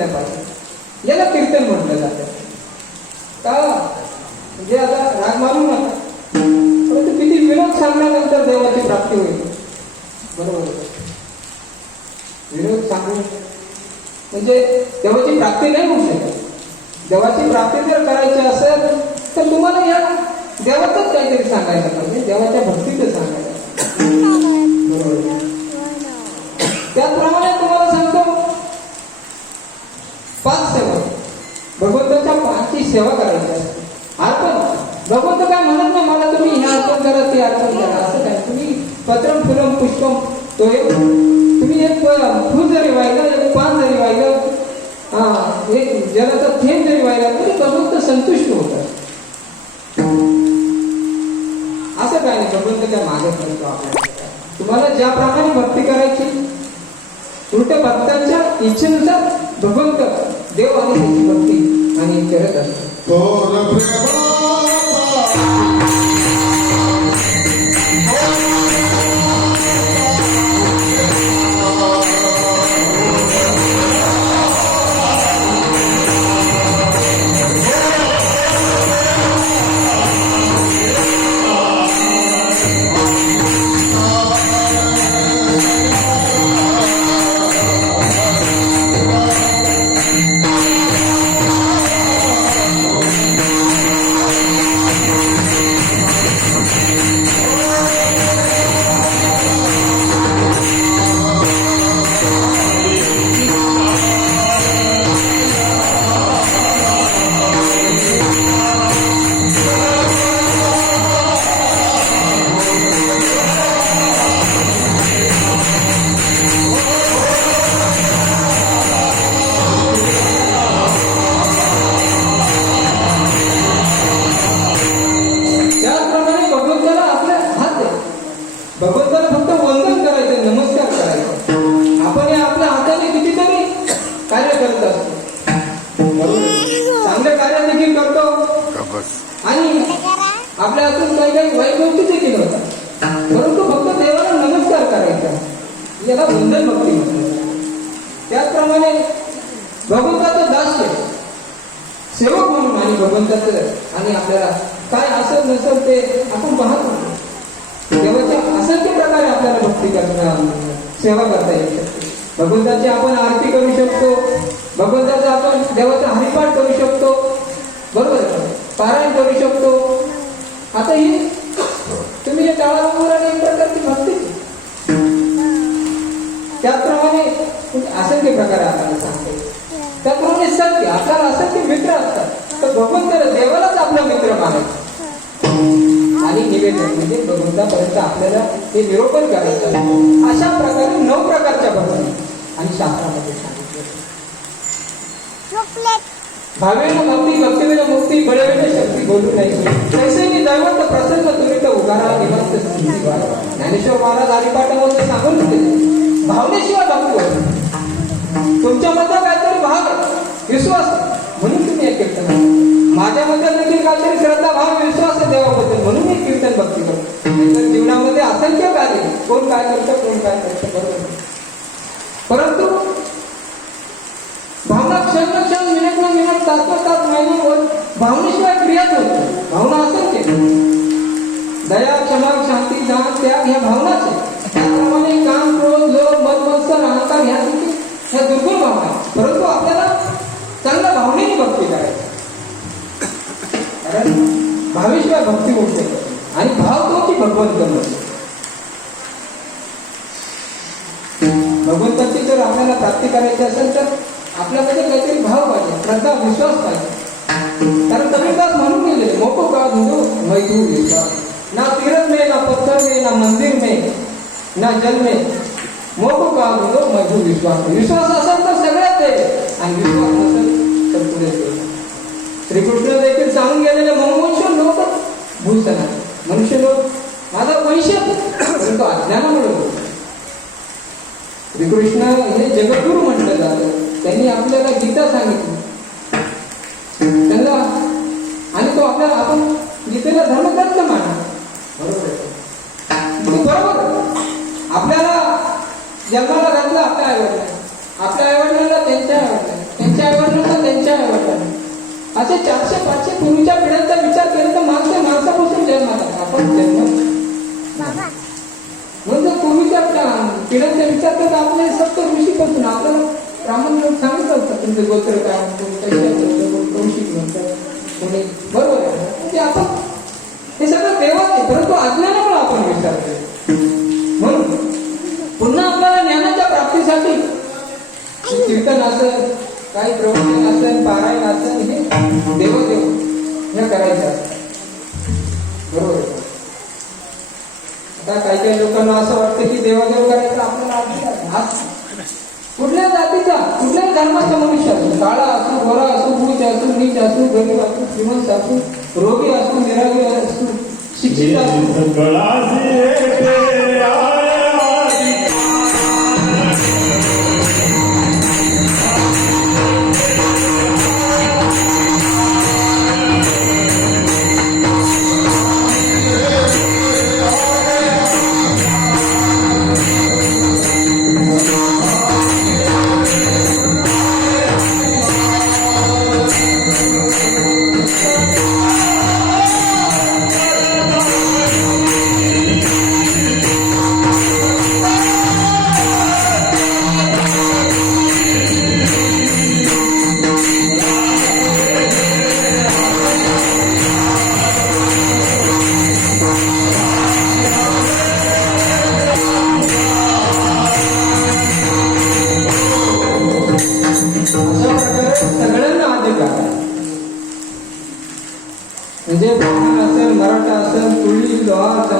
सांगितल्या पाहिजे. याला कीर्तन म्हटलं जातं. का म्हणजे आता राग मानू नका, परंतु किती विनोद सांगण्यानंतर देवाची प्राप्ती होईल. बरोबर, विनोद सांगून म्हणजे देवाची प्राप्ती नाही होऊ शकत. देवाची प्राप्ती जर करायची असेल तर तुम्हाला या देवाचंच काहीतरी सांगायला पाहिजे, देवाच्या भक्तीच सांगायला. बरोबर. त्याचप्रमाणे तुम्हाला सांगतो 5 सेवा, भगवंताच्या 5ची सेवा करायची असते. अर्पण, भगवंत काय म्हणत नाही मला तुम्ही हे अर्पण करा ते अर्पण करा, असं काय. तुम्ही पत्रम फुलम पुष्पम, तो तुम्ही एक फूल जरी वाहिलं, एक पान जरी वाहिलं, एक जलाचा थेंब जरी वाहिला तरी भगवंत संतुष्ट होतात. असं काय नाही, भगवंत काय मागत नसतो आपल्याला. तुम्हाला ज्याप्रमाणे भक्ती करायची, उलट भक्तांच्या इच्छेनुसार भगवंत देव आणि त्याची भक्ती आणि करत असतो. भगवंताला फक्त वंदन करायचं, नमस्कार करायचा. आपण या आपल्या हाताने कितीतरी कार्य करत असतो, चांगले कार्य देखील करतो आणि आपल्या हातून काही काही वाईट गोष्टी देखील होतात, परंतु फक्त देवाला नमस्कार करायचा, याला वंदन भक्ती म्हणतात. त्याचप्रमाणे भगवंताचं दास्य, सेवक म्हणून आणि भगवंताचं आणि आपल्याला काय असत नसेल ते आपण पाहतो. देवाच्या असंख्य प्रकारे आपल्याला भक्ती करणं, सेवा करता येऊ शकते. भगवंताची आपण आरती करू शकतो, भगवंताचा आपण देवाचा हरिपाठ करू शकतो, बरोबर, पारायण करू शकतो. आता ही तुम्ही जे टाळावर आणि एक प्रकारची भक्ती. त्याचप्रमाणे असंख्य प्रकारे आपल्याला सांगते. त्याचप्रमाणे सत्य, आपल्याला असंख्य मित्र असतात, तर भगवंताला देवालाच आपला मित्र मानायचा आणि निवेदन म्हणजे भगवंतापर्यंत आपल्याला हे निरोपण करायचं. अशा प्रकारे 9 प्रकारच्या भक्ती आणि शास्त्रामध्ये सांगितलं. भावेन भक्ती भक्तीवेन मुक्ती बळवेन शक्ती बोलू नाही तैसे मी दैवत प्रसन्न तुरित उगारा निमंत स्थिती. ज्ञानेश्वर महाराज हरिपाठामध्ये सांगून होते, भावनेशिवाय भक्ती होते. तुमच्यामध्ये काहीतरी भाव, विश्वास, म्हणून तुम्ही हे कीर्तन. माझ्यामध्ये देखील काहीतरी श्रद्धा, भाव, विश्वास आहे देवाबद्दल, म्हणून मी कीर्तन भक्ती करतो. तर जीवनामध्ये असंख्य कार्य, कोण काय करतं, कोण काय करतं, बरोबर. परंतु भावना क्षण मिनिट तास महिने भावनेशिवाय क्रियाच होत. भावना असंख्य, दया, क्षमा, शांती, दान, त्याग ह्या भावनाच आहे. त्याप्रमाणे काम, क्रोध, लोभ, मद, मत्सर, अहंकार ह्या दुर्गुण भावना आहे. परंतु आपल्याला चांगल्या भावनेने भक्ती करायची, कारण भावेशिवाय भक्ती होऊ शकते. आणि भाव तो की भगवंत, भगवंताची जर आपल्याला प्राप्ती करायची असेल तर आपल्याकडे काहीतरी भाव पाहिजे, श्रद्धा, विश्वास पाहिजे. कारण कबीरदास म्हणून गेले, मोको का धुंदो मैदू विश्वास, ना तीरथ में, ना पत्थर में, ना मंदिर में, ना जल में, मोको का धुंदो मैदू विश्वास. विश्वास असेल तर सगळ्यात आहे आणि विश्वास नसेल तर पुढे. श्रीकृष्ण देखील सांगून गेलेले, मनुष्य लोक भूषण, मनुष्य लोक माझा वैश्य, परंतु अज्ञानामुळे. श्रीकृष्ण हे जगद्गुरु म्हटलं जातं. त्यांनी आपल्याला गीता सांगितली त्यांना, आणि तो आपल्याला, आपण गीतेला धर्मग्रंथ माना, बरोबर. आपल्याला जन्माला घातलं आपल्या आईवडिलांना, आपल्या आईवडिलांना त्यांच्या मागच्या 400-500 पूर्वीच्या पिढ्यांचा विचार केला तर माणसापासून जन्मात आला. आपण जन्म म्हणजे पूर्वीच्या पिढ्यांचा विचार करता आपले सप्त ऋषीपासून आपल्याला ब्राह्मण सांगितलं होतं तुमचं गोत्र काय, कोण कौशिक म्हणतात, कोणी बरोबर आहे. म्हणजे आपण हे सगळं देवाचे, परंतु अज्ञानामुळे आपण विचारतो. म्हणून पुन्हा आपल्याला ज्ञानाच्या प्राप्तीसाठी कीर्तन असेल, काही प्रवचन असेल, पारायण असेल, हे देवदेव हे करायचं असतं. बरोबर आहे. आता काही लोकांना असं वाटतं की देवादेव करायचं आपल्याला कुठल्या जातीचा, कुठल्याही धर्माचा मनुष्य असो, काळा असो, गोरा असो, उंच असो, नीच असो, गरीब असो, श्रीमंत असो, रोगी असो, निरोगी असो, शिक्षित असो, सगळ्यांना अधिकार आहे. म्हणजे ब्राह्मण असेल, मराठा असेल, कुळी, लोहार,